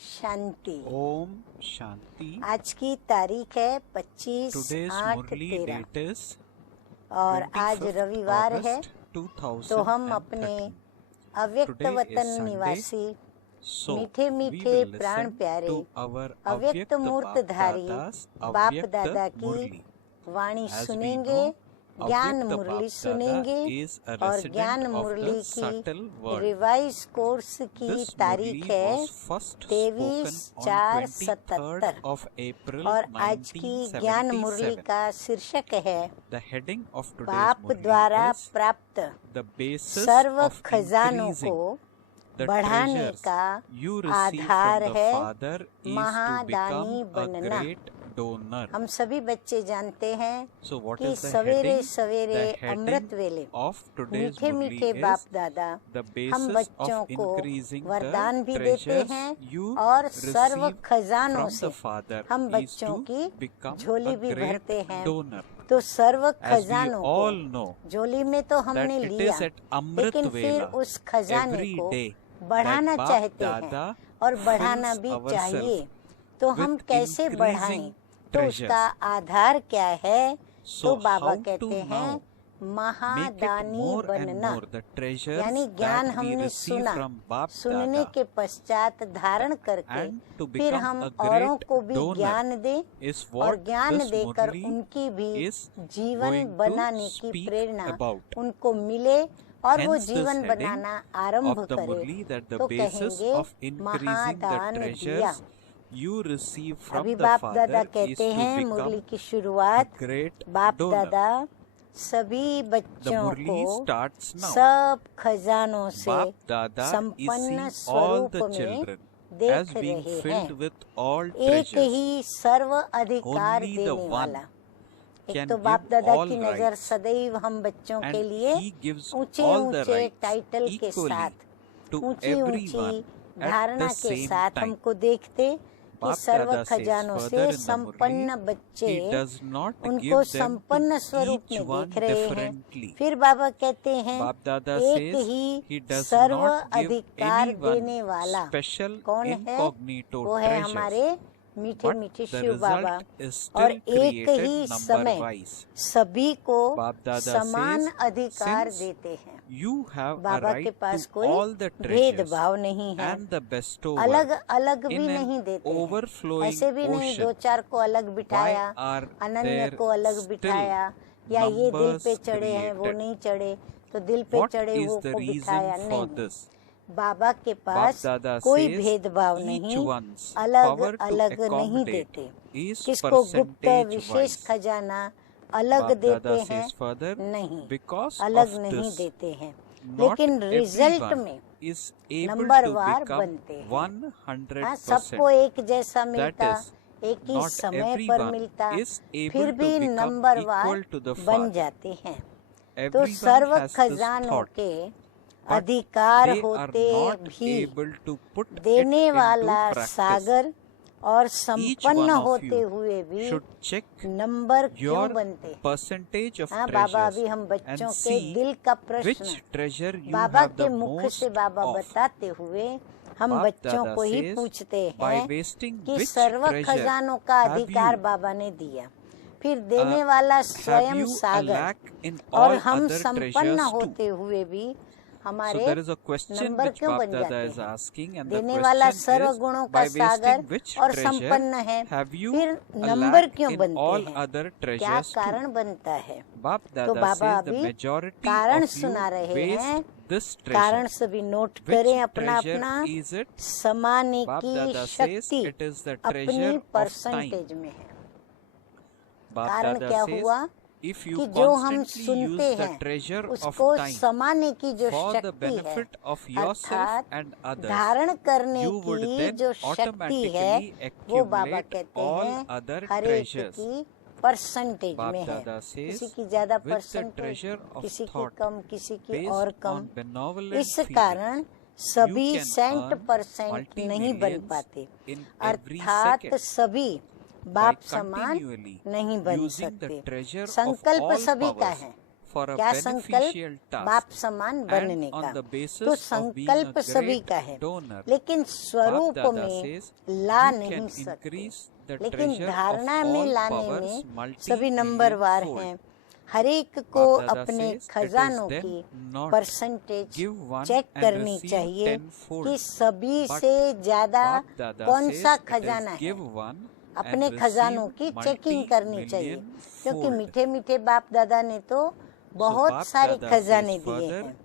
शांति। ओम शांति। आज की तारीख है 25/8/13 और आज रविवार है। तो हम अपने अव्यक्त वतन निवासी मीठे मीठे प्राण प्यारे अव्यक्त मूर्तधारी बाप दादा की वाणी सुनेंगे, ज्ञान मुरली सुनेंगे और ज्ञान मुरली की रिवाइज कोर्स की तारीख है 23/4/77 और आज की ज्ञान मुरली का शीर्षक है बाप द्वारा प्राप्त सर्व खजानों को बढ़ाने का आधार है महादानी बनना। हम सभी बच्चे जानते हैं कि सवेरे सवेरे अमृत वेले मीठे मीठे बाप दादा हम बच्चों को वरदान भी देते हैं और सर्व खजानों से हम बच्चों की झोली भी भरते हैं। तो सर्व खजानों को झोली में तो हमने लिया, लेकिन फिर उस खजाने को बढ़ाना चाहते हैं और बढ़ाना भी चाहिए। तो हम कैसे बढ़ाएं? तो उसका आधार क्या है? तो बाबा कहते हैं महादानी बनना, यानी ज्ञान हमने सुना, सुनने के पश्चात धारण करके फिर हम औरों को भी ज्ञान दें और ज्ञान देकर उनकी भी जीवन बनाने की प्रेरणा उनको मिले और वो जीवन बनाना आरंभ करे। तो कहेंगे महादान दिया। अभी बाप दादा कहते हैं मुरली की शुरुआत, बाप दादा सभी बच्चों को सब खजानों से संपन्न स्वरूप में देख रहे हैं। एक ही सर्व अधिकार देने वाला। एक तो बाप दादा की नजर सदैव हम बच्चों के लिए ऊंचे ऊंचे टाइटल के साथ, ऊंची ऊंची धारणा के साथ हमको देखते कि सर्व खजानों से संपन्न बच्चे उनको संपन्न स्वरूप में देख रहे हैं। फिर बाबा कहते हैं एक ही सर्व अधिकार देने वाला कौन है? वो है हमारे मीठे मीठे शिव बाबा। और एक ही समय सभी को समान अधिकार देते हैं। बाबा के पास कोई भेदभाव नहीं है, अलग अलग भी नहीं देते हैं। ऐसे भी नहीं दो चार को अलग बिठाया, अनन्य को अलग बिठाया, या ये दिल पे चढ़े हैं वो नहीं चढ़े तो दिल पे चढ़े वो को बिठाया, नहीं। बाबा के पास कोई भेदभाव नहीं, अलग अलग नहीं देते। किसको गुप्त विशेष खजाना अलग देते हैं? नहीं, अलग नहीं देते हैं, लेकिन रिजल्ट में नंबर वार बनते हैं। सबको एक जैसा मिलता, एक ही समय पर मिलता, फिर भी नंबर वार बन जाते हैं। तो सर्व खजानों के अधिकार होते भी देने वाला सागर और संपन्न होते हुए भी नंबर क्यों बनते हैं? हाँ बाबा, अभी हम बच्चों के दिल का प्रश्न बाबा के मुख से बाबा बताते हुए हम बच्चों को ही पूछते हैं कि सर्व खजानों का अधिकार बाबा ने दिया, फिर देने वाला स्वयं सागर, और हम संपन्न होते हुए भी हमारे नंबर क्यों बन जाते हैं? देने वाला सर्व गुणों का सागर और संपन्न है, फिर नंबर क्यों बनते हैं? क्या कारण बनता है? तो बाबा अभी कारण सुना रहे हैं। कारण सभी नोट करें अपना अपना। समाने की शक्ति अपनी परसेंटेज में है। कारण क्या हुआ कि जो हम सुनते हैं उसको समाने की जो शक्ति है, अर्थात धारण करने की जो शक्ति है, वो बाबा कहते हैं हर एक की परसेंटेज में है। किसी की ज्यादा परसेंटेज, किसी की कम, किसी की और कम। इस कारण सभी 100% नहीं बन पाते, अर्थात सभी बाप समान नहीं बन सकते। संकल्प सभी का है, क्या संकल्प? बाप समान बनने का। तो संकल्प सभी का है, लेकिन स्वरूप में ला नहीं सकते। लेकिन धारणा में लाने में सभी नंबरवार हैं। हर एक को अपने खजानों की परसेंटेज चेक करनी चाहिए कि सभी से ज्यादा कौन सा खजाना है। अपने खजानों की चेकिंग करनी चाहिए, क्योंकि मीठे मीठे बाप दादा ने तो बहुत सारे खजाने दिए हैं।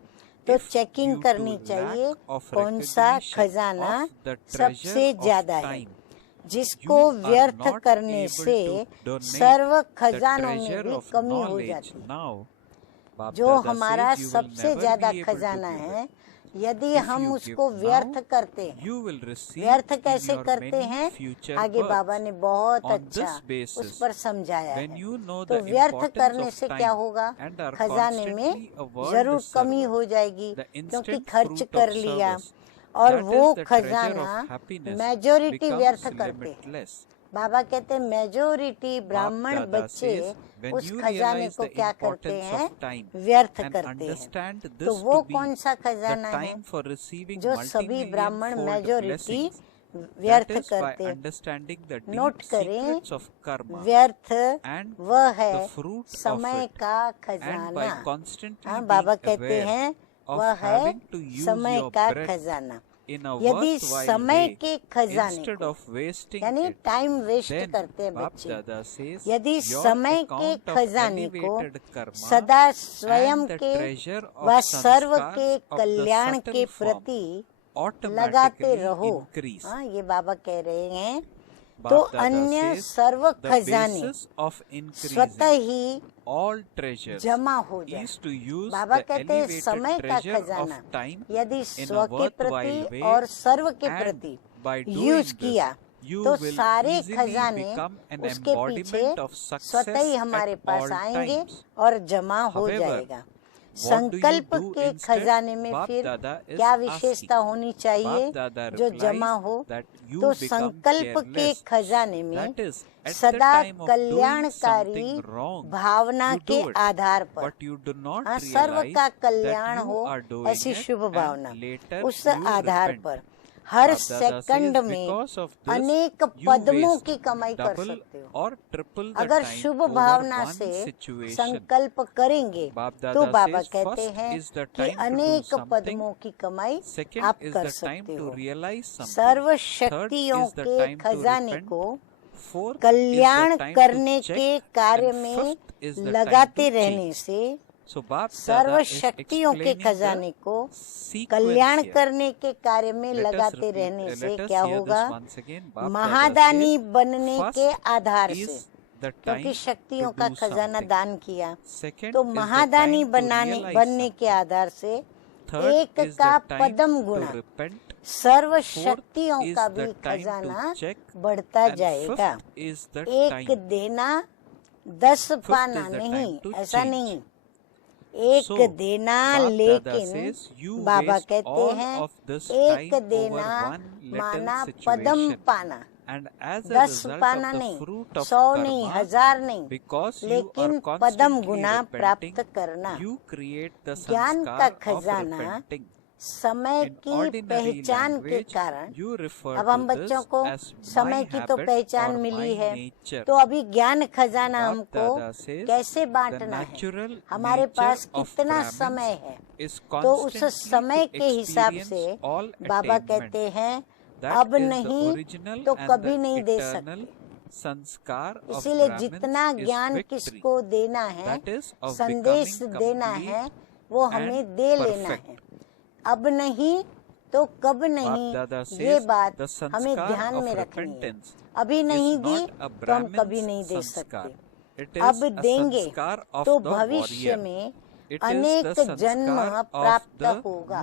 तो चेकिंग करनी चाहिए कौन सा खजाना सबसे ज्यादा है, जिसको व्यर्थ करने से सर्व खजानों में भी कमी हो जाती है। जो हमारा सबसे ज्यादा खजाना है, यदि हम उसको व्यर्थ करते हैं, व्यर्थ कैसे करते हैं, आगे बाबा ने बहुत अच्छा उस पर समझाया है। तो व्यर्थ करने से क्या होगा, खजाने में जरूर कमी हो जाएगी, क्योंकि खर्च कर लिया और वो खजाना मेजोरिटी व्यर्थ करते हैं। बाबा कहते हैं मेजोरिटी ब्राह्मण बच्चे उस खजाने को क्या करते हैं, व्यर्थ करते हैं। तो वो कौन सा खजाना है जो सभी ब्राह्मण मेजोरिटी व्यर्थ करते हैं? नोट करें, व्यर्थ वह है समय का खजाना। हाँ, बाबा कहते हैं वह है समय का खजाना। यदि समय के खजाने को, यानी टाइम वेस्ट करते हैं बच्चे, यदि समय के खजाने को सदा स्वयं के व सर्व के कल्याण के प्रति लगाते रहो, हाँ, ये बाबा कह रहे हैं, तो अन्य सर्व खजाने स्वतः ही जमा हो जाए। बाबा कहते हैं समय का खजाना यदि स्व के प्रति और सर्व के प्रति यूज किया, तो सारे खजाने उसके पीछे स्वतः ही हमारे पास आएंगे और जमा हो जाएगा। संकल्प के खजाने में फिर क्या विशेषता होनी चाहिए जो जमा हो? तो संकल्प के खजाने में सदा कल्याणकारी भावना के आधार पर, हाँ, सर्व का कल्याण हो ऐसी शुभ भावना, उस आधार पर हर सेकंड में अनेक पद्मों की कमाई कर सकते हो। अगर शुभ भावना से संकल्प करेंगे तो बाबा कहते हैं कि अनेक पद्मों की कमाई आप कर सकते हो। सर्व शक्तियों के खजाने को कल्याण करने के कार्य में लगाते रहने से, सर्व शक्तियों के खजाने को कल्याण करने के कार्य में लगाते रहने से क्या होगा? महादानी बनने के आधार से, क्योंकि शक्तियों का खजाना दान किया, तो महादानी बनने के आधार से एक का पदम गुणा सर्व शक्तियों का भी खजाना बढ़ता जाएगा। एक देना 10 पाना नहीं, ऐसा नहीं, एक देना, लेकिन बाबा कहते हैं एक देना माना पदम पाना, 10 पाना नहीं, 100 नहीं, 1000 नहीं, लेकिन पदम गुना प्राप्त करना। ज्ञान का खजाना समय की पहचान के कारण, अब हम बच्चों को समय की तो पहचान मिली है, तो अभी ज्ञान खजाना हमको कैसे बांटना है, हमारे पास कितना समय है, तो उस समय के हिसाब से बाबा कहते हैं अब नहीं तो कभी नहीं दे सकते। इसीलिए जितना ज्ञान किसको देना है, संदेश देना है, वो हमें दे लेना है। अब नहीं तो कब नहीं, ये बात हमें ध्यान में रखनी है। अभी नहीं दी तो हम कभी नहीं दे सकते, अब देंगे तो भविष्य में अनेक जन्म प्राप्त होगा।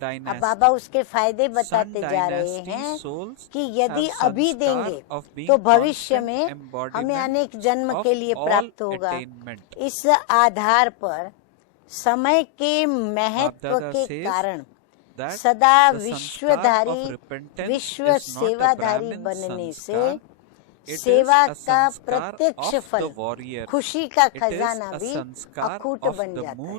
अब बाबा उसके फायदे बताते जा रहे हैं कि यदि अभी देंगे तो भविष्य में हमें अनेक जन्म के लिए प्राप्त होगा। इस आधार पर समय के महत्व के कारण सदा विश्वधारी, विश्व सेवाधारी बनने से सेवा का प्रत्यक्ष फल, खुशी का खजाना भी अखूट बन जाता है।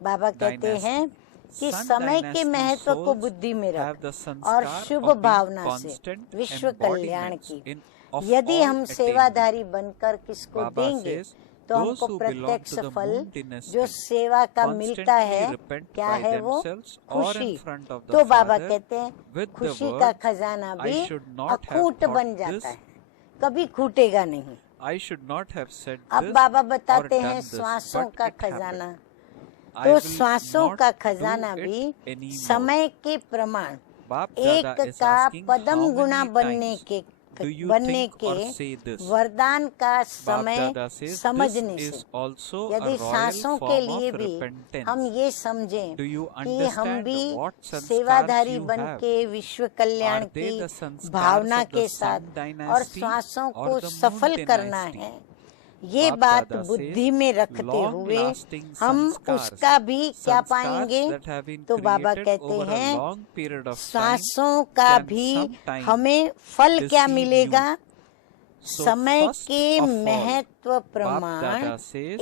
बाबा कहते हैं कि समय के महत्व को बुद्धि में रख और शुभ भावना से विश्व कल्याण की। यदि हम सेवाधारी बनकर किसको देंगे तो हमको प्रत्यक्ष फल जो सेवा का मिलता है, क्या है वो? खुशी। तो बाबा कहते हैं खुशी का खजाना भी अखूट बन जाता है, कभी खूटेगा नहीं। अब बाबा बताते हैं श्वासों का खजाना। तो श्वासों का खजाना भी समय के प्रमाण एक का पदम गुना बनने के वरदान का समय समझने से, यदि सांसों के लिए भी हम ये समझें कि हम भी सेवाधारी बन के विश्व कल्याण की भावना के साथ और श्वासों को सफल करना है, ये बात बुद्धि में रखते हुए हम उसका भी क्या पाएंगे? तो बाबा कहते हैं श्वासों का भी हमें फल क्या मिलेगा? समय के महत्व प्रमाण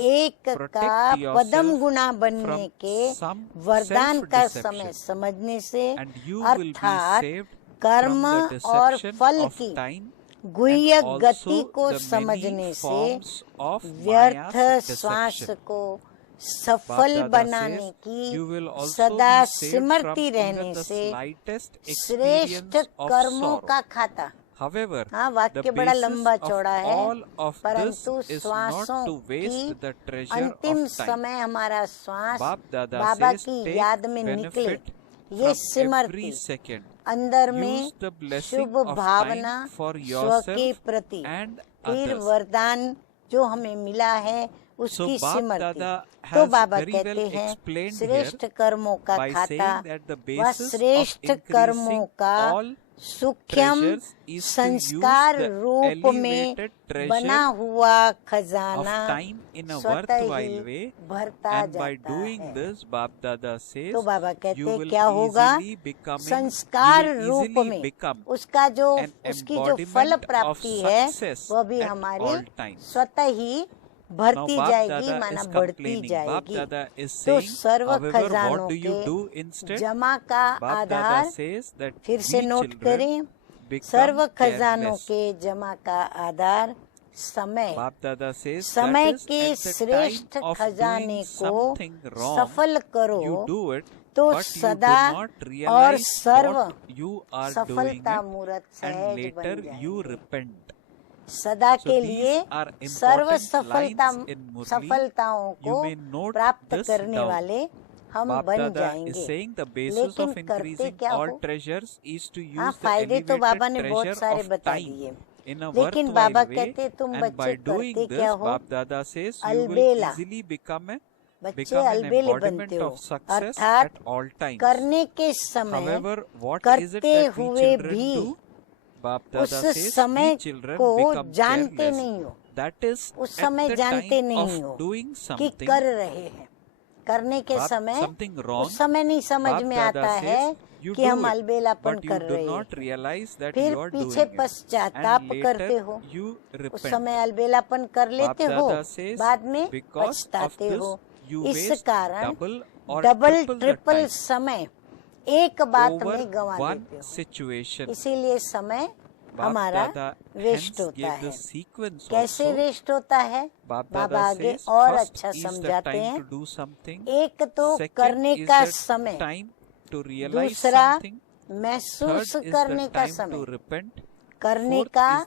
एक का पदम गुना बनने के वरदान का समय समझने से, अर्थात कर्म और फल की गुह्य गति को समझने से, व्यर्थ श्वास को सफल बनाने की सदा स्मृति रहने से, श्रेष्ठ कर्मों का खाता। हाँ, वाक्य बड़ा लंबा चौड़ा है, परंतु श्वासों की अंतिम समय हमारा श्वास बाबा की याद में निकले, ये स्मृति अंदर में शुभ भावना स्व के प्रति, फिर वरदान जो हमें मिला है उसकी स्मृति। तो बाबा कहते हैं श्रेष्ठ कर्मों का खाता व श्रेष्ठ कर्मों का सूक्ष्म संस्कार रूप में बना हुआ खजाना स्वतः ही भरता जाता है। तो बाबा कहते हैं क्या होगा? संस्कार रूप में उसका जो उसकी जो फल प्राप्ति है वह भी हमारी स्वतः ही भरती जाएगी, माना बढ़ती जाएगी। तो सर्व खजानों के जमा का आधार फिर से नोट करें, सर्व खजानों के जमा का आधार समय। समय के श्रेष्ठ खजाने को सफल करो तो सदा और सर्व सफलता मूर्त सहज बन जाएगी। सदा के लिए सर्व सफलताओं को प्राप्त करने वाले हम बन जाएंगे। लेकिन करते क्या हो? हाँ, फायदे तो बाबा ने बहुत सारे बता दिए, लेकिन बाबा कहते तुम बच्चे करते क्या हो? अलबेला, बच्चे अलबेले बनते हो, अर्थात करने के समय करते हुए भी उस समय को जानते नहीं हो, उस समय जानते नहीं हो कि कर रहे हैं। करने के समय उस समय नहीं समझ में आता है कि हम अलबेलापन कर रहे हैं, फिर पीछे पश्चाताप करते हो। उस समय अलबेलापन कर लेते हो, बाद में पछताते हो। इस कारण डबल ट्रिपल समय एक बात में गंवा देते हो, इसीलिए समय हमारा वेस्ट होता है। कैसे वेस्ट होता है बाबा आगे और अच्छा समझाते हैं। एक तो करने का समय, दूसरा महसूस करने का समय, करने का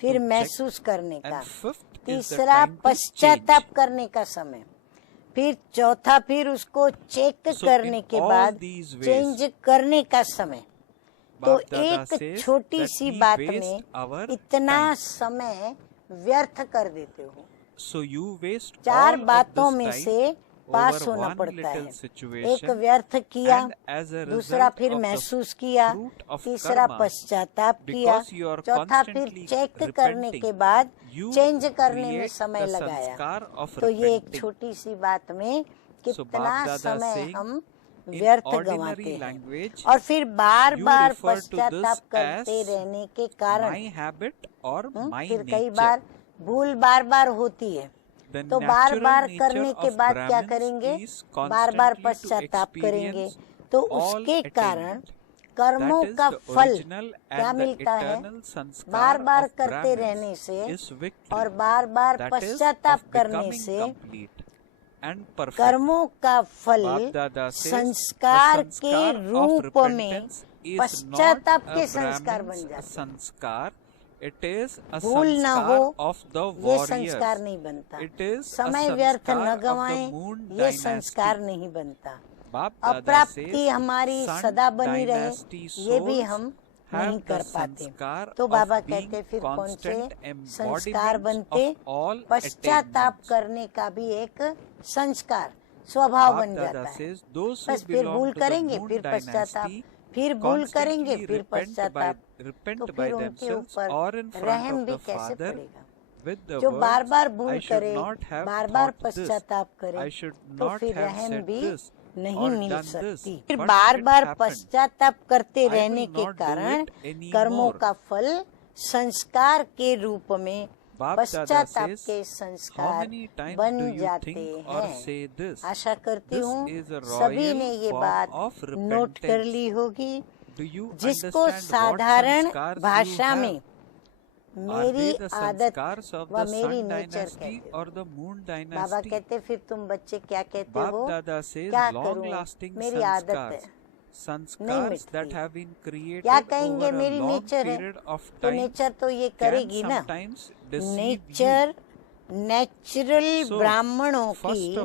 फिर महसूस करने का, तीसरा पश्चाताप करने का समय, फिर चौथा फिर उसको चेक करने के बाद चेंज करने का समय। तो एक छोटी सी बात में इतना समय व्यर्थ कर देते हो। चार बातों में से पास होना पड़ता है। एक व्यर्थ किया, दूसरा फिर महसूस किया, तीसरा पश्चाताप किया, चौथा फिर चेक करने के बाद चेंज करने में समय लगाया। तो ये एक छोटी सी बात में कितना समय हम व्यर्थ गंवाते हैं और फिर बार बार पश्चाताप करते रहने के कारण फिर कई बार भूल बार बार होती है, तो बार बार करने के बाद क्या करेंगे, बार बार पश्चाताप करेंगे, तो उसके कारण कर्मों का फल क्या मिलता है, बार बार करते रहने से और बार बार पश्चाताप करने से कर्मों का फल संस्कार के रूप में पश्चाताप के संस्कार बन जाते हैं। भूल न हो ये संस्कार नहीं बनता, समय व्यर्थ न गवाएं ये संस्कार नहीं बनता, अप्राप्ति हमारी सदा बनी रहे ये भी हम नहीं कर पाते। तो बाबा कहते फिर कौन से संस्कार बनते, पश्चाताप करने का भी एक संस्कार स्वभाव बन जाता है। बस फिर भूल करेंगे, फिर पश्चाताप, फिर भूल करेंगे, फिर पश्चाताप, तो फिर उनके ऊपर रहम भी कैसे पड़ेगा। जो बार बार भूल करे, बार बार पश्चाताप करे, तो फिर रहम भी नहीं मिल सकती। फिर बार बार पश्चाताप करते रहने के कारण कर्मों का फल संस्कार के रूप में पश्चाताप के संस्कार बन जाते हैं। आशा करती हूँ सभी ने ये बात नोट कर ली होगी। जिसको साधारण भाषा में मेरी आदत व मेरी नेचर कहते हो। बाबा कहते फिर तुम बच्चे क्या कहते हो, क्या करूं, मेरी आदत है नहीं मिटती। क्या कहेंगे मेरी नेचर है, तो नेचर तो ये करेगी ना। नेचर नेचुरल ब्राह्मणों की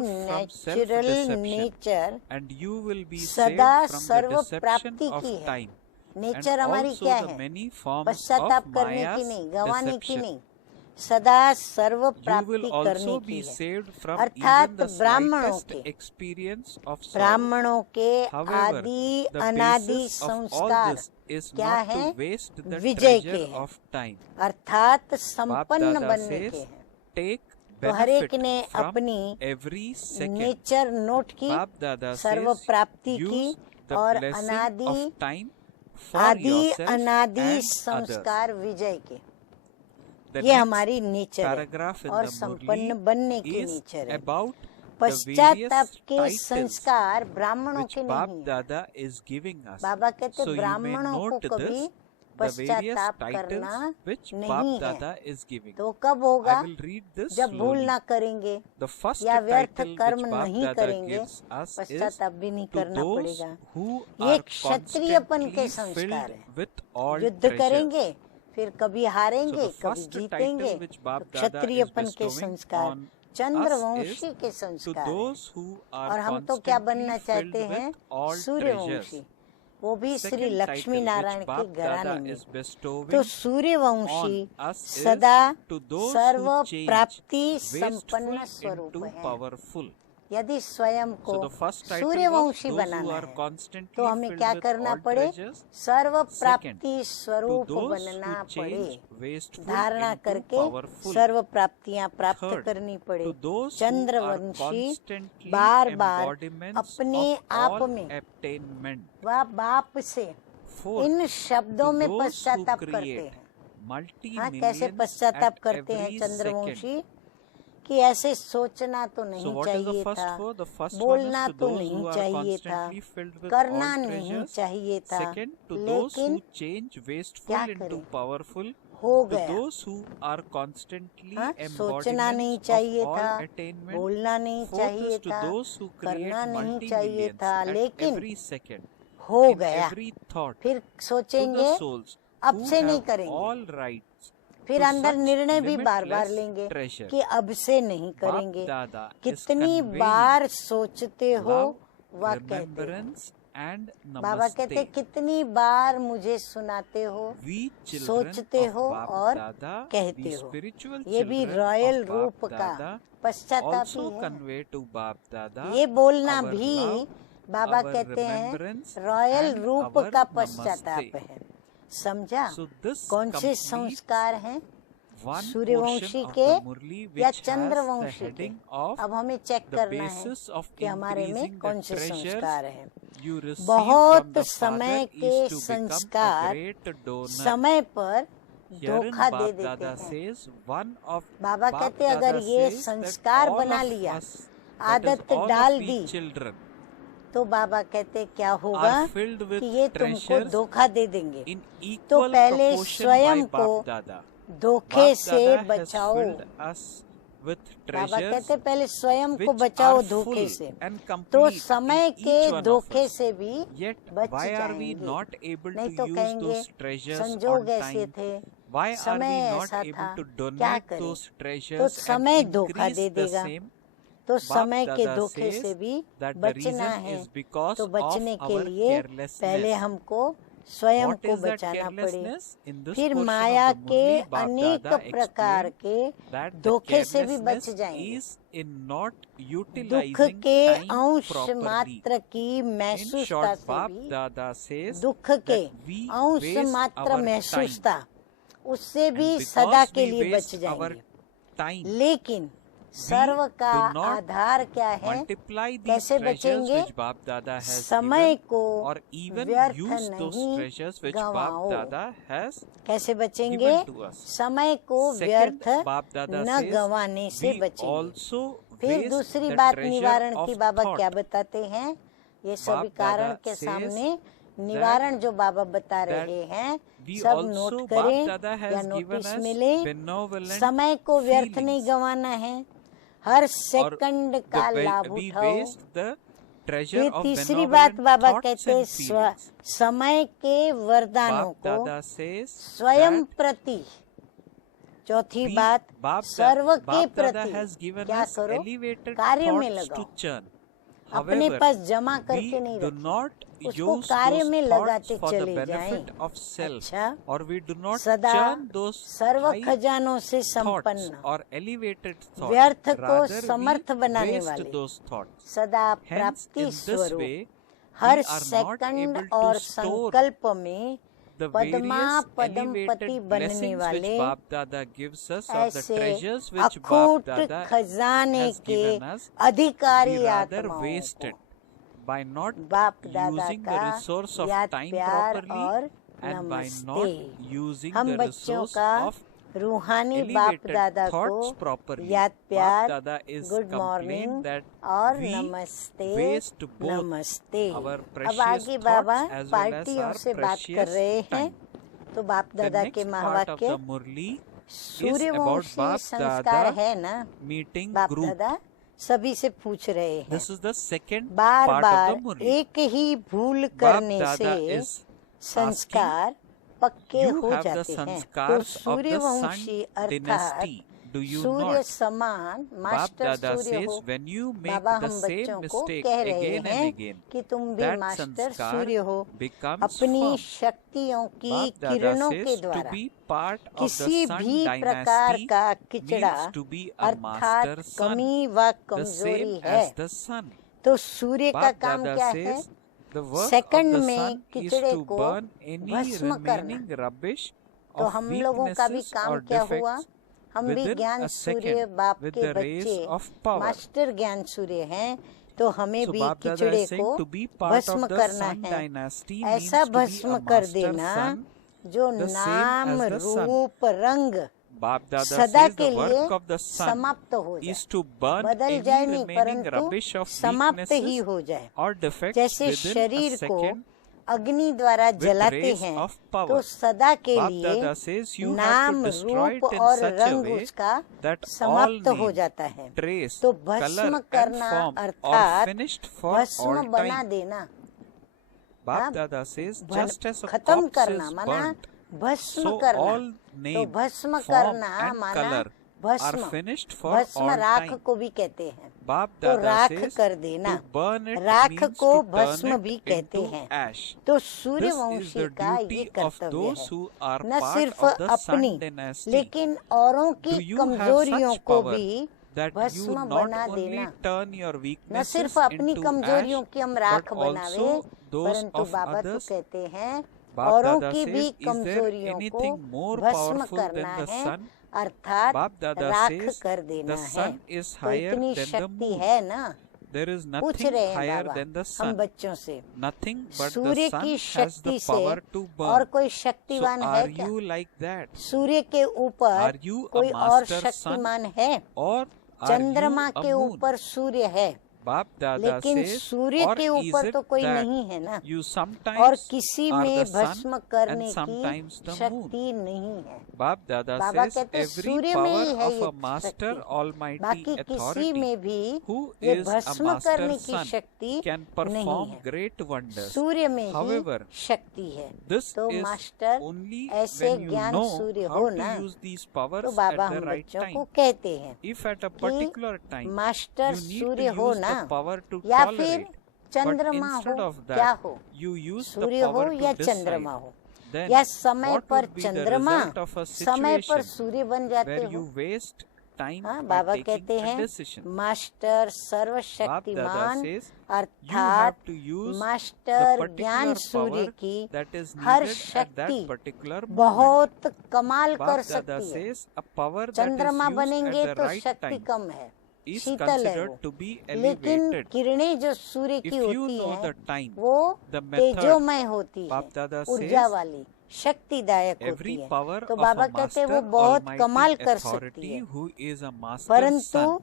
नेचुरल नेचर सदा सर्व प्राप्ति की है। नेचर हमारी क्या है, पश्चाताप करने की नहीं, गंवाने की नहीं, सदा सर्व प्राप्ति करने की है। अर्थात ब्राह्मणों के आदि अनादि संस्कार क्या है, विजय के हैं, अर्थात संपन्न बनने के हैं। तो हर एक ने अपनी नेचर नोट की, सर्व प्राप्ति की और आदि अनादि संस्कार विजय के, ये हमारी नेचर है और संपन्न बनने की नेचर है। पश्चाताप के संस्कार ब्राह्मणों के नहीं है। बाबा कहते ब्राह्मणों को कभी पश्चाताप करना नहीं है। तो कब होगा, जब भूल ना करेंगे या व्यर्थ कर्म नहीं करेंगे, पश्चाताप भी नहीं करना पड़ेगा। ये क्षत्रियपन के संस्कार है। युद्ध करेंगे, फिर कभी हारेंगे, कभी जीतेंगे, तो क्षत्रियपन के संस्कार, चंद्रवंशी के संस्कार। और हम तो क्या बनना चाहते हैं, सूर्यवंशी, वो भी श्री लक्ष्मी नारायण के घराने में। तो सूर्यवंशी सदा सर्व प्राप्ति संपन्न स्वरूप है। यदि स्वयं को सूर्यवंशी बनाना है तो हमें क्या करना पड़े, सर्व प्राप्ति स्वरूप बनना पड़े, धारणा करके सर्व प्राप्तियां प्राप्त करनी पड़े। चंद्रवंशी बार बार अपने आप में व बाप से इन शब्दों में पश्चाताप करते हैं। हाँ, कैसे पश्चाताप करते हैं चंद्रवंशी, कि ऐसे सोचना तो नहीं चाहिए था, बोलना तो नहीं चाहिए था, करना नहीं चाहिए था, लेकिन क्या करें, हो गया। सोचना नहीं चाहिए था, बोलना नहीं चाहिए था, करना नहीं चाहिए था, लेकिन हो गया। फिर सोचेंगे अब से नहीं करेंगे, फिर अंदर निर्णय भी बार बार लेंगे कि अब से नहीं करेंगे। कितनी बार सोचते हो व कहते हो। बाबा कहते कितनी बार मुझे सुनाते हो, सोचते हो और कहते हो। ये भी रॉयल रूप का पश्चाताप ही है। ये बोलना भी बाबा कहते हैं रॉयल रूप का पश्चाताप है। समझा? कौन से संस्कार हैं? सूर्यवंशी के या चंद्रवंशी के। अब हमें चेक करना है कि हमारे में कौन से संस्कार हैं। बहुत समय के संस्कार समय पर धोखा दे देते हैं। बाबा कहते हैं अगर ये संस्कार बना लिया, आदत डाल दी, तो बाबा कहते क्या होगा कि ये तुमको धोखा दे देंगे। तो पहले स्वयं को धोखे से बचाओ। बाबा कहते पहले स्वयं को बचाओ धोखे से, तो समय के धोखे से भी बच जाएंगे। नहीं तो कहेंगे संजोग ऐसे थे, समय ऐसा था, क्या करें। तो समय धोखा दे देगा। तो समय के धोखे से भी बचना है। तो बचने के लिए पहले हमको स्वयं को बचाना पड़े, फिर माया के अनेक प्रकार के धोखे से भी बच जाएंगे। दुख के अंश मात्र की महसूसता से भी, दुख के अंश मात्र महसूसता, उससे भी सदा के लिए बच जाएंगे। लेकिन सर्व का आधार क्या है, कैसे बचेंगे? समय को व्यर्थ नहीं गवाओ। कैसे बचेंगे? समय को व्यर्थ न गंवाने से बचेंगे। फिर दूसरी बात निवारण की बाबा क्या बताते हैं? ये सभी कारण के सामने निवारण जो बाबा बता रहे हैं सब नोट करें या नोटिस मिले। समय को व्यर्थ नहीं गंवाना है, हर सेकंड का लाभ उठाओ। फिर तीसरी बात बाबा कहते हैं समय के वरदानों को स्वयं प्रति। चौथी बात सर्व के प्रति क्या करो? कार्य में लगाओ। अपने पास जमा करके नहीं रखो, उसको कार्य में लगाते चले जाएं। अच्छा, सदा सर्व खजानों से संपन्न, व्यर्थ को समर्थ बनाने वाले, सदा प्राप्ति स्वरूप, हर सेकंड और संकल्प में पद्मा पदमपति बनने वाले, ऐसे अखूट खजाने के अधिकारी आत्माओं को बाप दादा का याद प्यार और नमस्ते। हम बच्चों का रूहानी बाप दादा को याद प्यार, गुड मॉर्निंग और नमस्ते नमस्ते। अब आगे बाबा पार्टियों से बात कर रहे हैं। तो बाप दादा के महावाक्य सूर्यवंशी संस्कार है ना, बाप दादा सभी से पूछ रहे हैं। बार बार एक ही भूल करने से संस्कार पक्के हो जाते हैं। तो सूर्यवंशी अर्थात सूर्य समान मास्टर सूर्य हो। बाबा हम बच्चों को कह रहे हैं कि तुम भी मास्टर सूर्य हो। अपनी शक्तियों की किरणों के द्वारा किसी भी प्रकार का किचड़ा अर्थात कमी व कमजोरी है, तो सूर्य का काम क्या है? सेकंड में किचड़े को भस्म करना। तो हम लोगों का भी काम क्या हुआ? हम भी ज्ञान सूर्य बाप के बच्चे, मास्टर ज्ञान सूर्य हैं। तो हमें भी किचड़े को भस्म करना है। ऐसा भस्म कर देना जो नाम रूप रंग सदा के लिए समाप्त हो जाए। बदल जाए नहीं, परंतु समाप्त ही हो जाए। जैसे शरीर को अग्नि द्वारा जलाते हैं तो सदा के लिए नाम रूप और रंग उसका समाप्त हो जाता है। तो भस्म करना अर्थात भस्म बना देना, खत्म करना माना भस्म करना। तो भस्म करना माना भस्म राख को भी कहते हैं। तो राख कर देना, राख को भस्म भी कहते हैं। तो सूर्यवंशी का ये कर्तव्य है, न सिर्फ अपनी लेकिन औरों की कमजोरियों को भी भस्म बना देना। न सिर्फ अपनी कमजोरियों की हम राख बनावे, परंतु बाबा तो कहते हैं औरों की भी कमजोरियों को भस्म करना है, अर्थात Bap Dada राख says कर देना the है। sun is तो higher इतनी than the शक्ति moon. है ना। There is पूछ nothing रहे हैं higher बाबा than the हम sun. बच्चों से, Nothing but the Surya sun की has the शक्ति से power to और burn. कोई So शक्तिवान है are क्या? you like that? सूर्य के ऊपर Are you a कोई और master sun शक्तिमान है? or are चंद्रमा you a के moon? ऊपर सूर्य है, Bap Dada लेकिन says, सूर्य or के is ऊपर it तो कोई that नहीं है ना, you और sometimes किसी are में the sun भस्म करने and की sometimes the moon? शक्ति नहीं है। Bap Dada बाबा says कहते हैं every सूर्य में power ही है of ये a master शक्ति, almighty बाकी किसी authority में भी who ये is a भस्म master करने की sun शक्ति can नहीं perform है। great wonders. सूर्य में However, ही शक्ति है। This तो is मास्टर only ऐसे when you ज्ञान know सूर्य how हो to ना, use these powers तो at बाबा the हम right बच्चों को time. कहते हैं If at a कि particular time master you need Surya to हो use ना, the power to या फिर tolerate, but चंद्रमा instead हो, of क्या that हो, you use the सूर्य हो power या to चंद्रमा decide, हो, then या समय what पर would be the चंद्रमा result of a समय पर situation सूर्य बन जाते where हो। you waste time हाँ, by बाबा taking कहते a हैं decision? मास्टर Bap Dada सर्वशक्तिमान says you अर्थात have to use the master ज्ञान particular सूर्य power की that is her needed at शक्ति that particular moment. बहुत कमाल कर Bap Dada सकती है। says a power that is चंद्रमा used बनेंगे at the तो right शक्ति time कम है, is शीतल है considered वो, to be लेकिन elevated. किरणें जो सूर्य If की you होती know हैं the time, वो the method, तेजोमय होती है, Bap Dada ऊर्जा says वाली, शक्तिदायक होती every है। power तो of बाबा a कहते हैं master वो बहुत कमाल almighty कर सकती authority है, who is a master परंतु son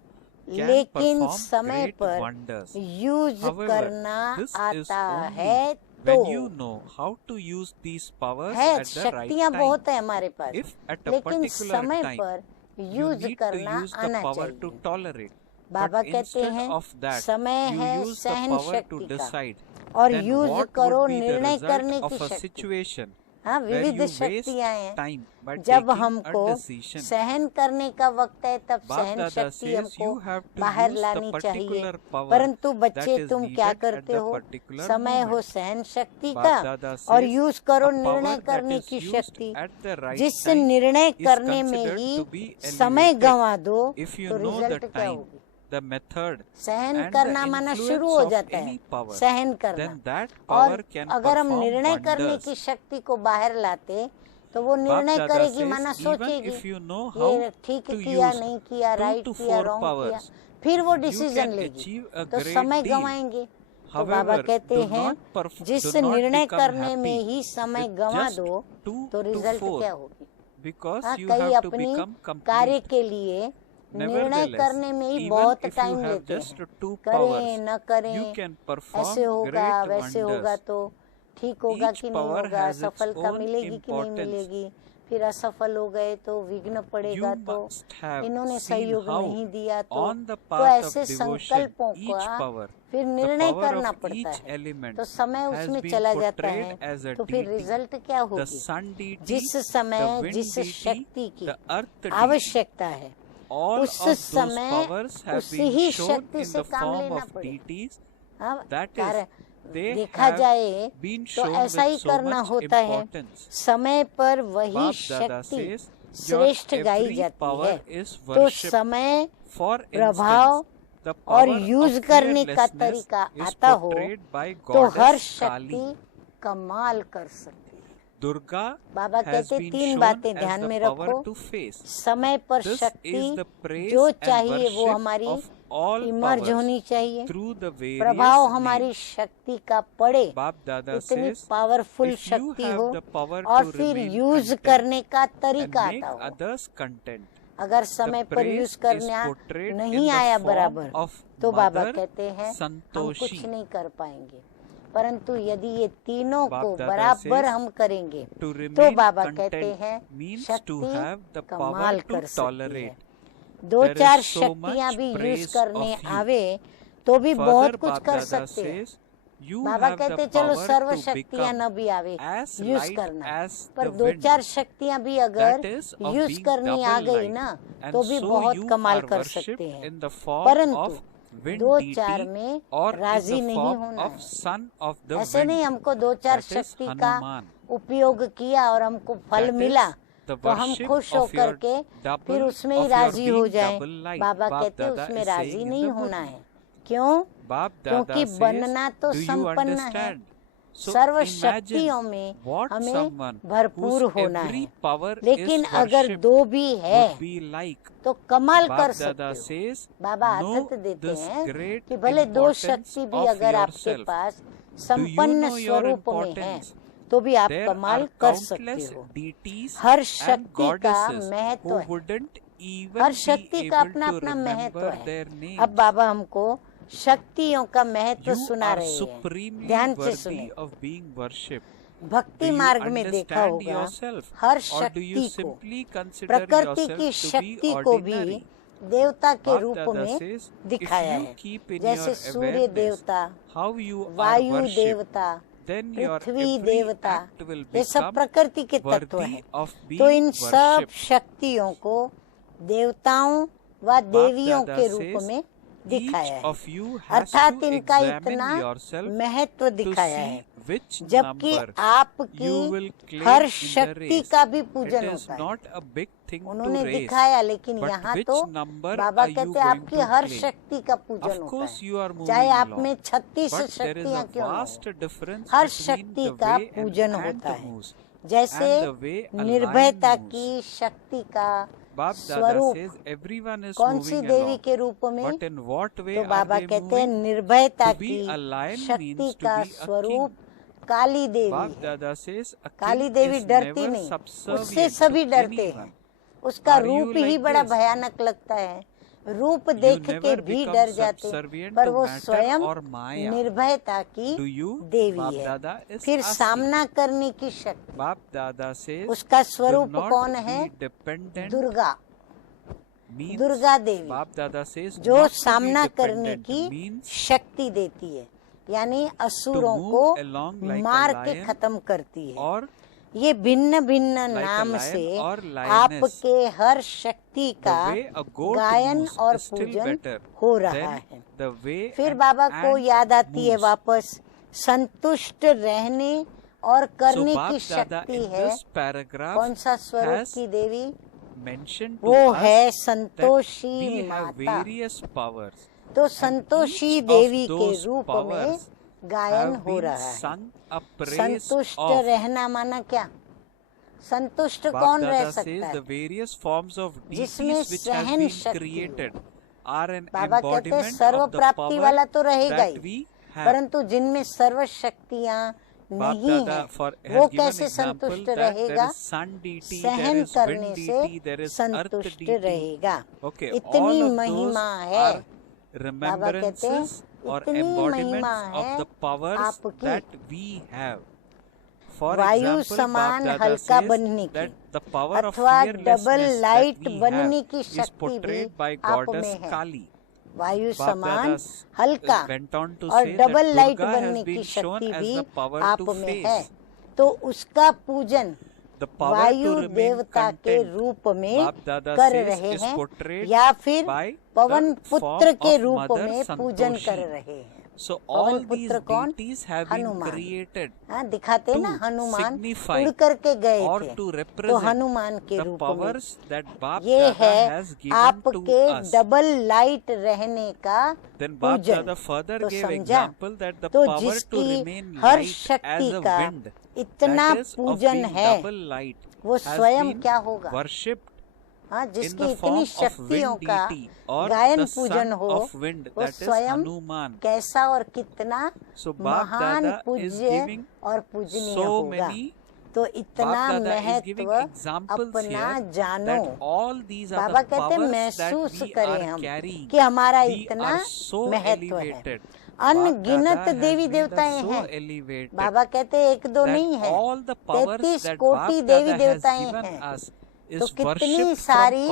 can लेकिन perform समय great पर wonders. यूज However, करना this is आता only है when तो you know how to use these powers है। at the right शक्तियाँ time. बहुत है हमारे पास, If at a लेकिन particular समय time पर you यूज need to करना use the आना power to चाहिए। tolerate, बाबा but कहते instead हैं of that समय you है use the सहन power to शक्ति का, decide, और then यूज what करो would be the निर्णय result करने of की a शक्ति। situation हाँ, where विविध you waste शक्तियाँ हैं। time by जब taking a हमको decision? सहन करने का वक्त है तब Bap सहन Dada शक्ति says हमको you have to बाहर use the लानी चाहिए। particular power परंतु that बच्चे is तुम क्या needed at करते the हो, particular समय हो moment. सहन शक्ति Bap का Dada और says यूज करो a निर्णय power that करने is की used शक्ति। at the right जिस time निर्णय is करने में considered ही to be समय elevated. गंवा दो If you तो know the रिजल्ट क्या time, होगी? the method सहन and करना the माना शुरू influence हो of जाता है, any power, सहन करना। then that power और can अगर हम perform निर्णय करने wonders. की शक्ति को बाहर लाते तो वो Bap निर्णय Dada करेगी, माना says even सोचेगी if you know ये how ठीक to किया use नहीं किया, 2 राइट to किया, 4 रॉन्ग किया, powers, फिर वो you डिसीजन can लेगी, achieve a तो great समय deal. गंवाएंगे। तो बाबा However, कहते do हैं not जिस do not निर्णय become करने में happy ही समय with गंवा just दो 2 तो to रिजल्ट 4 क्या होगी? because हाँ, you कई have to अपनी become कार्य complete. के लिए निर्णय Nevertheless, करने में ही even बहुत if you टाइम have लेते just हैं, 2 करें powers, न you करें, can ऐसे perform होगा great वैसे होगा wonders. तो ठीक होगा Each कि नहीं power होगा, has its सफलता own मिलेगी कि नहीं importance. मिलेगी, फिर असफल हो गए तो विघ्न पड़ेगा, You तो must have इन्होंने seen सहयोग how नहीं दिया तो on the तो path of ऐसे devotion, संकल्पों each का power, फिर the निर्णय power करना of पड़ता each है, element तो समय has उसमें been चला जाता portrayed है, as a तो फिर deity. रिजल्ट क्या The होगी? sun deity, जिस the समय wind जिस deity, शक्ति की the earth deity, आवश्यकता है all उस of those समय powers have उसी been ही shown शक्ति in से the काम form लेना of पड़ेगा। deities. हाँ, That is, कार्य they देखा have जाए been तो shown ऐसा ही with so करना much होता है, importance. समय पर वही Bap Dada शक्ति says, your श्रेष्ठ गाई every जाती power है, is तो worship. समय For प्रभाव instance, the और power यूज of करने का fearlessness तरीका is आता हो portrayed by तो हर goddess शक्ति Kali. कमाल कर सकती है। Durga बाबा has कहते been 3 shown बातें as ध्यान the में power रखो, to face. समय पर This is शक्ति the praise जो and चाहिए वो worship हमारी of all इमर्ज powers होनी चाहिए, through the प्रभाव various हमारी names. शक्ति का पड़े, Bap Dada इतनी says, पावरफुल if you शक्ति have हो the power और to फिर remain यूज content करने का and तरीका make आता हो। others content, अगर समय पर praise यूज is करना portrayed नहीं in the आया form बराबर of तो बाबा Mother कहते हैं हम Santoshi. कुछ नहीं कर पाएंगे, परंतु यदि ये तीनों Bap को Dada बराबर says, हम करेंगे To तो remain बाबा कहते content हैं means to शक्ति have the power कमाल to कर सकती है। tolerate. दो There is चार so शक्तियाँ much भी यूज praise करने of you. आवे तो भी Further, बहुत कुछ Bap कर Dada सकते हैं। says, you Baba have the कहते चलो power सर्व to शक्तियाँ become न भी आवे as यूज light करना, as पर the दो wind. चार शक्तियाँ भी अगर That is of use being करनी आ double गई light. ना And तो भी so बहुत you कमाल are कर worshipped सकते हैं, in the form परंतु of wind दो deity चार में or in राजी the नहीं form होना of है। son of the ऐसे wind. नहीं हमको दो चार That is शक्ति का Hanuman. उपयोग किया और हमको फल That is मिला the तो हम worship खुश of होकर your के double, फिर उसमें ही of your राजी हो being जाएं। double light. बाबा Bap कहते Dada उसमें is राजी saying in नहीं the होना Murli. है, क्यों? Bap क्योंकि Dada बनना says, तो do you संपन्न है, understand सर्व शक्तियों में हमें भरपूर होना है। लेकिन अगर दो भी है तो कमाल कर सकते हो। बाबा आदत देते हैं कि भले दो शक्ति भी अगर आपके पास संपन्न स्वरूप में है तो भी आप कमाल कर सकते हो। हर शक्ति का महत्व है, हर शक्ति का अपना अपना महत्व है। अब बाबा हमको शक्तियों का महत्व सुना रहे हैं, ध्यान से सुने। भक्ति मार्ग में देखा होगा हर शक्ति को, प्रकृति की शक्ति को भी देवता के रूप में दिखाया है। जैसे सूर्य देवता, वायु देवता, पृथ्वी देवता, ये सब प्रकृति के तत्व हैं। तो इन सब शक्तियों को देवताओं व देवियों के रूप में दिखाया है, अर्थात इनका इतना महत्व दिखाया है। जबकि आपकी हर शक्ति का भी पूजन होता है, उन्होंने दिखाया। लेकिन यहाँ तो बाबा कहते हैं आपकी हर शक्ति का पूजन होता है, चाहे आप में 36 शक्तियाँ क्यों हो, हर शक्ति का पूजन होता है। जैसे निर्भयता की शक्ति का स्वरूप कौन सी देवी के रूप में, तो बाबा कहते हैं निर्भयता की शक्ति का स्वरूप काली देवी है। काली देवी डरती नहीं, उससे सभी डरते हैं। उसका रूप ही बड़ा भयानक लगता है, रूप देख के भी डर जाते, पर वो स्वयं निर्भयता की देवी है। फिर सामना करने की शक्ति, उसका स्वरूप कौन है? दुर्गा, दुर्गा देवी, जो सामना करने की शक्ति देती है, यानी असुरों को मार के खत्म करती है। और ये भिन्न भिन्न नाम से आपके हर शक्ति का गायन और पूजन हो रहा है। फिर बाबा को याद आती है वापस संतुष्ट रहने और करने की शक्ति है। कौन सा स्वरूप की देवी? वो है संतोषी माता। तो संतोषी देवी के रूप में गायन हो रहा है। संतुष्ट रहना माना क्या? संतुष्ट कौन रह सकता है? जिसमें सहन शक्ति। बाबा कहते हैं सर्व प्राप्ति वाला तो रहेगा ही, परंतु जिनमें सर्व शक्तियाँ नहीं है वो कैसे संतुष्ट रहेगा? सहन करने से संतुष्ट रहेगा। इतनी महिमा है। बाबा कहते हैं इतनी महिमा है आपकी वायु समान हल्का बनने की अथवा डबल लाइट बनने की शक्ति भी आप में है। वायु समान हल्का और डबल लाइट बनने की शक्ति भी आप में है। तो उसका पूजन वायु देवता के रूप में कर रहे हैं या फिर पवन पुत्र के रूप में पूजन कर रहे हैं। पवन पुत्र कौन? हनुमान। हाँ, दिखाते ना, हनुमान उड़ करके गए थे, तो हनुमान के रूप में ये है आपके डबल लाइट रहने का पूजन। तो समझा? तो जिसकी हर शक्ति का इतना पूजन है वो स्वयं क्या होगा? हाँ, जिसकी इतनी शक्तियों का गायन पूजन हो वो स्वयं कैसा और कितना महान पूज्य और पूजनीय होगा। तो इतना महत्व अपना जानो। बाबा कहते महसूस करें हम कि हमारा इतना महत्व है। अनगिनत देवी देवताएं हैं। बाबा कहते एक दो नहीं है, 33 कोटि देवी देवताएं हैं। तो कितनी सारी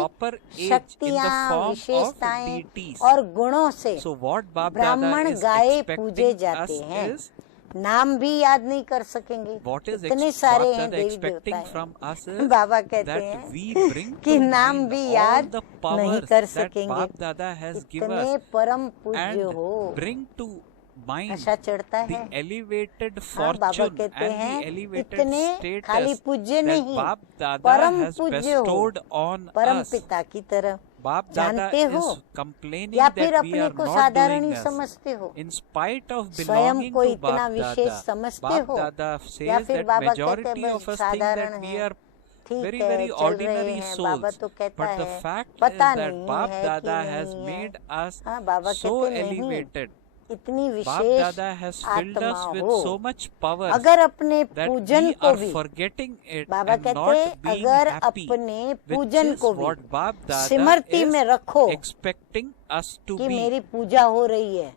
शक्तियाँ, विशेषताएं और गुणों से ब्राह्मण गाये पूजे जाते हैं। नाम भी याद नहीं कर सकेंगे, इतने सारे हैं देवी देवताएं। बाबा कहते हैं कि नाम भी याद नहीं कर सकेंगे, इतने परम पूज्य हो। नशा चढ़ता है। हाँ, बाबा कहते हैं इतने खाली पूज्य नहीं, परम पूज्य हो, परम पिता की तरह। Bap Dada जानते हो is complaining या that फिर we अपने are को not साधारण doing ही as. समझते हो, In spite of स्वयं belonging को to इतना Bap विशेष Dada, समझते Bap हो, Dada या says फिर that बाबा कहते majority हैं of बस us think साधारण that we है, are ठीक very है very चल रहे ordinary हैं, बाबा souls. तो कहता But the है fact is पता that नहीं Bap है कि Dada has नहीं है। made us हाँ, बाबा so कहते नहीं, elevated. इतनी Bap wishes Dada has filled आत्मा us with हो, so much power अगर अपने that पूजन we को are भी, forgetting it बाबा and कहते not being अगर happy, अपने which पूजन is को भी what Bap Dada स्मृति में is रखो expecting us to कि be. मेरी पूजा हो रही है,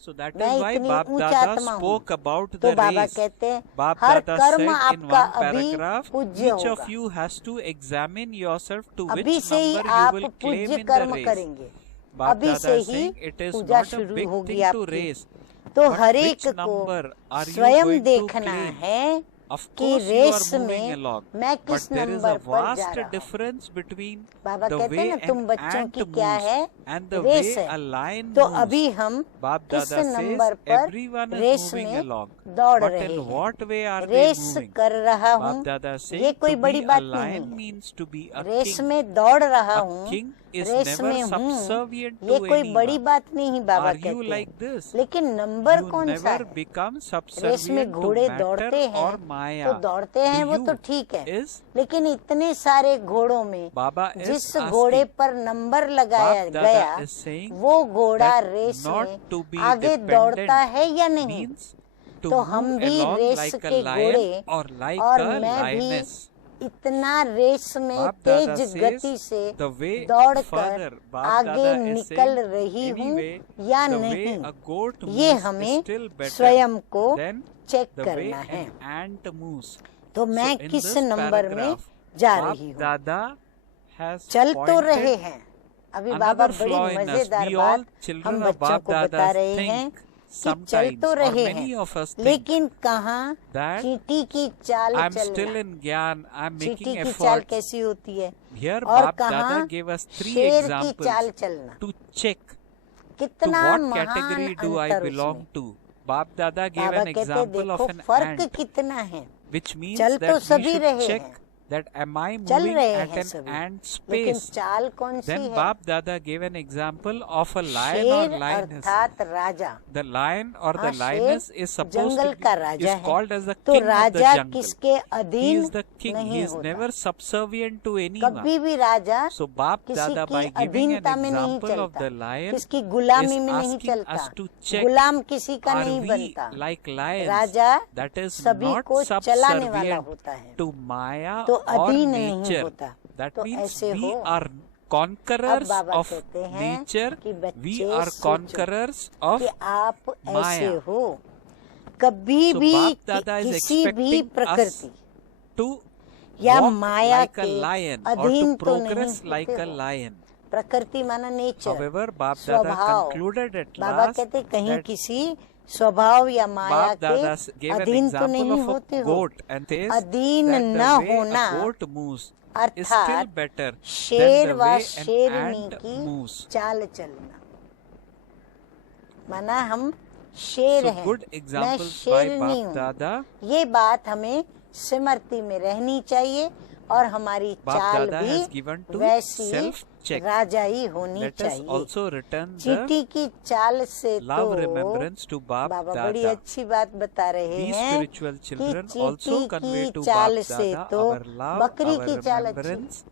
So that मैं is why इतनी Bap ऊंच Dada आत्मा हूँ, spoke about तो the बाबा race. कहते हैं Bap हर Dada कर्म said in आपका one अभी paragraph, पूज्य each होगा, of you has to examine yourself to अभी which से ही number you आप will claim पूज्य in the कर्म race. करेंगे, Bap अभी Dada से is he saying it is Puja not a शुरू big होगी thing to आपकी। race. तो But हर which एक को number are you स्वयं going to देखना claim? है Of कि course you are race moving में along, मैं but किस there is नंबर a पर जा vast रहा हूँ। difference between बाबा the कहते हैं way ना तुम an बच्चों ant की क्या moves है, and the रेस way है, a lion तो moves. अभी हम Bap किस Dada नंबर says पर everyone is रेस moving में along, दौड़ but रहे in हैं, what way are they race moving? कर रहा Bap हूँ, Dada ये saying कोई to बड़ी be a बात नहीं lion है, means to be a race king. में दौड़ रहा A हूँ, king is रेस never में हूँ, subservient ये to कोई बड़ी anyone. बात नहीं बाबा Are you कहते like हैं, this? लेकिन नंबर You कौन सा never है? become रेस में subservient to घोड़े matter दौड़ते or हैं तो maya. दौड़ते हैं, वो To तो you ठीक है, is लेकिन इतने सारे घोड़ों में Baba is जिस घोड़े asking. पर नंबर लगाया Bap गया Dada is saying वो घोड़ा that रेस not में to be आगे दौड़ता है या नहीं, means to तो हम move भी along रेस like के a lion घोड़े or like और a मैं भी lioness. इतना रेस में Bap Dada तेज says गति से the way दौड़कर further Bap आगे Dada is निकल saying रही हूँ anyway या the way नहीं, a goat ये moves is हमें still better स्वयं को than चेक the way करना है। an ant moves. तो मैं So in किस this नंबर में paragraph, जा Bap रही हूँ, Dada has चल तो pointed रहे हैं, अभी बाबा another बड़ी flaw in us. मजेदार We बात all children हम of बच्चों Bap को बता Dada रहे हैं think कि चल sometimes तो or रहे many हैं, of us think लेकिन कहाँ that चींटी की चाल I'm still चलना, in Gyan, I'm चींटी making की चाल efforts. कैसी होती है, Here और Bap कहाँ Dada gave us 3 शेर की चाल examples चलना, to check to कितना what महान category do I अंतर belong उसमें। to. Bap Dada gave Baba an कहते example देखो of an फर्क ant, कितना है, which means चल तो that we सभी should रहे check हैं, that am I चल moving रहे at हैं an सभी, ant's लेकिन pace. चाल कौन सी Then है, Bap Dada gave an example of a lion or शेर lioness. अर्थात राजा, The lion or the हाँ, lioness शेर is supposed जंगल to का be, राजा is है, called as the तो king of the Raja jungle. किसके He अधीन is the king. He नहीं is होता, never subservient to anyone. कभी भी राजा So Bap किसी Dada, की by giving an अधीनता में नहीं example of चलता, the lion, किसकी गुलामी is में नहीं asking चलता, us to check, गुलाम किसी का are नहीं we बनता, like lions Raja that is सभी not को चलाने वाला subservient होता है, to Maya तो or अधीन नहीं nature. होता। That तो means ऐसे we हो, are अब conquerors बाबा of कहते हैं nature. कि We बच्चे are सोचो conquerors of कि आप ऐसे Maya. हो, कभी So भी Bap Dada is किसी भी expecting us प्रकृति to या walk माया like a के lion or अधीन to तो नहीं progress like होते a हो। lion. प्रकृति माना नेचर, However, Bap Dada स्वभाव, concluded at बाबा last कहते कहीं that किसी स्वभाव या माया Bap Dada के gave an अधीन तो example नहीं of a होते हो, goat and says अधीन that न the way होना a goat moves is still अर्थात better शेर than the व way an शेरनी ant की moves. चाल चलना, माना हम शेर So हैं, good मैं examples by शेरनी Bap हूँ, Dada. ये बात हमें स्मृति में रहनी चाहिए और हमारी Bap चाल Dada भी has given to वैसी self-check. राजाई होनी Let us चाहिए। also return the चींटी की चाल से love तो remembrance to Bap बाबा बड़ी Dada. अच्छी बात बता रहे We हैं spiritual कि children चींटी also convey की to चाल Bap से Dada तो our love, बकरी our की चाल अच्छी, remembrance,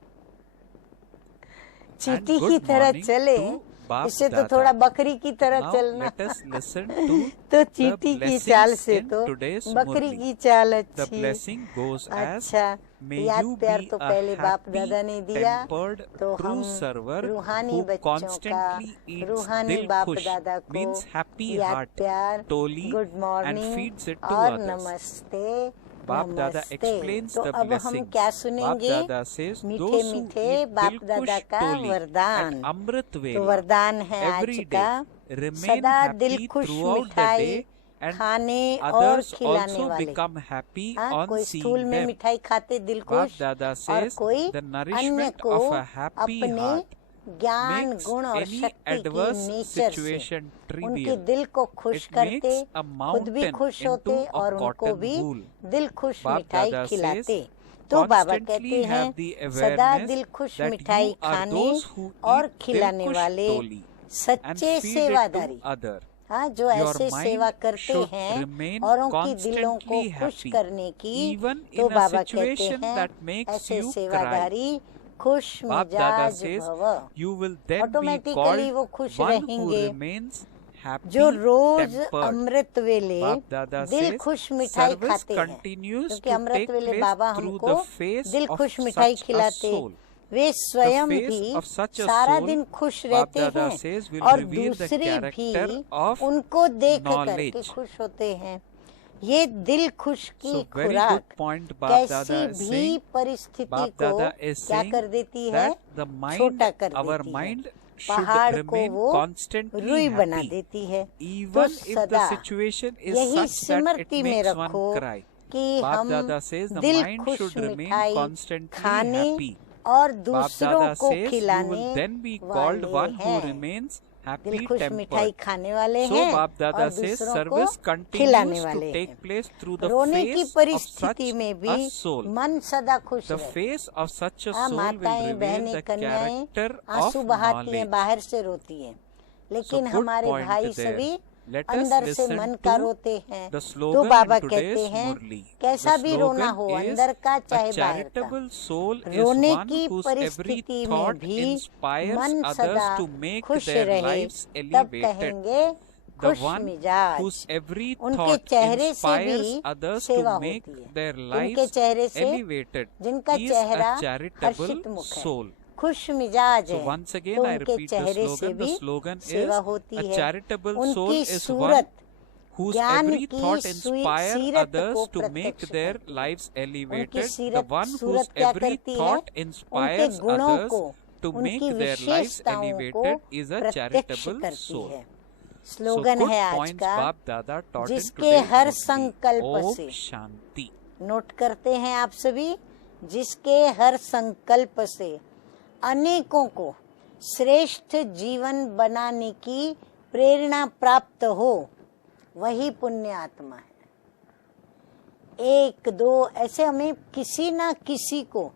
चींटी and की good तरह morning चले, to Bap इससे तो Dada. थोड़ा बकरी की तरह Now चलना, let us listen to तो the चींटी की चाल blessings से in तो today's बकरी Murli. की चाल The अच्छी। blessing goes as, अच्छा, may याद you प्यार be तो a पहले बाप happy, दादा ने दिया, tempered, तो true हम server रूहानी who बच्चों का, constantly eats रूहानी dil बाप khush, दादा को means happy याद heart, प्यार, toli, good and morning feeds it to और others. नमस्ते Bap Dada नमस्ते। explains तो the अब हम blessings. क्या Bap सुनेंगे? Dada says, मीठे those who मीठे eat बाप dil दादा kush का toli वरदान, at Amrit तो Vela वरदान है आज every का, day, remain सदा दिल happy खुश throughout the मिठाई day and खाने और others खिलाने also वाले। become happy हाँ, on कोई seeing स्थूल में them. मिठाई खाते दिल Bap खुश Dada और says कोई the अन्य nourishment को of a happy अपने heart ज्ञान makes गुण और any शक्ति की adverse नेचर से situation उनके trivial. दिल को खुश It करते, makes a खुद भी mountain खुश into होते a और उनको cotton भी wool. दिल खुश Bap मिठाई Dada खिलाते। says तो बाबा कहते constantly हैं have the सदा awareness दिल खुश that मिठाई you are खाने those who और eat खिलाने Dilkush वाले Doli and सच्चे feed it सेवादारी, to other. हाँ, जो Your ऐसे mind सेवा करते should हैं remain औरों की दिलों को constantly खुश happy, करने की। even तो in a बाबा कहते situation हैं that makes ऐसे you cry. सेवादारी खुश Bap Dada मिजाज says भव, you will then be automatically वो called खुश one who रहेंगे। remains happy जो रोज tempered. अमृत वेले Bap Dada दिल says खुश मिठाई service खाते हैं, continues क्योंकि to अमृत take वेले place बाबा through हमको the face दिल of खुश मिठाई such a खिलाते। soul. वे स्वयं The face भी of such a सारा soul, दिन खुश Bap रहते Dada हैं says, will और reveal the दूसरे character भी of उनको देख करके knowledge. खुश होते हैं। ये दिल खुश की So very good खुराक point Bap कैसी Dada is भी saying. परिस्थिति Bap को Dada is क्या saying कर देती है, that the mind, छोटा कर our देती है। mind पहाड़ should को remain वो constantly रुई बना happy, देती है। तो even if the सदा situation is यही such that it स्मृति में makes one रखो cry. कि Bap हम Dada says the दिल mind खुश should remain मिठाई constantly खाने happy. और Bap दूसरों Dada को says you खिलाने will then be called वाले one who हैं। remains happy दिल खुश मिठाई tempered. खाने वाले So हैं Bap Dada और says दूसरों service को खिलाने continues वाले to हैं। take place through the रोने की face of परिस्थिति such में a भी soul. मन सदा खुश The रहे। face of such a हाँ, soul will माताएं reveal बहनें the कन्याएं character of आंसू बहाती हैं, knowledge. बाहर से रोती हैं, लेकिन good हमारे point भाई there. सभी Let us अंदर से listen मन का to रोते हैं। the तो slogan बाबा in today's कहते हैं Murli. कैसा The भी रोना slogan हो, is, अंदर का a चाहे बाहर का, charitable soul is रोने one की whose every परिस्थिति में thought भी inspires मन others सदा to make खुश their रहे, lives तब elevated. कहेंगे The खुश one मिजाज। whose every उनके thought चेहरे से inspires भी others सेवा to make होती है। their उनके lives चेहरे से, elevated जिनका is चेहरा a charitable हर्षित मुख है, soul. खुश मिजाज So है, once again तो I उनके repeat the चेहरे से slogan. The भी slogan is, सेवा होती a है। charitable soul उनकी is one सूरत whose ज्ञान every की thought inspire सीरत को others to make प्रत्यक्ष their करती है। lives उनकी elevated. The सीरत one whose सूरत क्या every करती है, thought उनके inspires गुणों others को, to make उनकी their lives विशेषताओं को elevated is a प्रत्यक्ष charitable करती soul. है। So स्लोगन good है आज points का, Bap Dada taught in जिसके today's हर Murli. संकल्प Om से, Shanti. नोट करते हैं आप सभी, जिसके हर संकल्प से अनेकों को श्रेष्ठ जीवन बनाने की प्रेरणा प्राप्त हो, वही पुण्य आत्मा है। एक दो ऐसे हमें किसी ना किसी को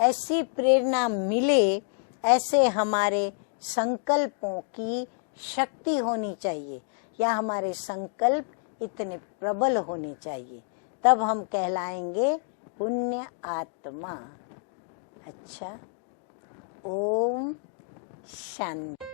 ऐसी प्रेरणा मिले, ऐसे हमारे संकल्पों की शक्ति होनी चाहिए, या हमारे संकल्प इतने प्रबल होने चाहिए, तब हम कहलाएंगे पुण्य आत्मा। अच्छा, ओम शांति।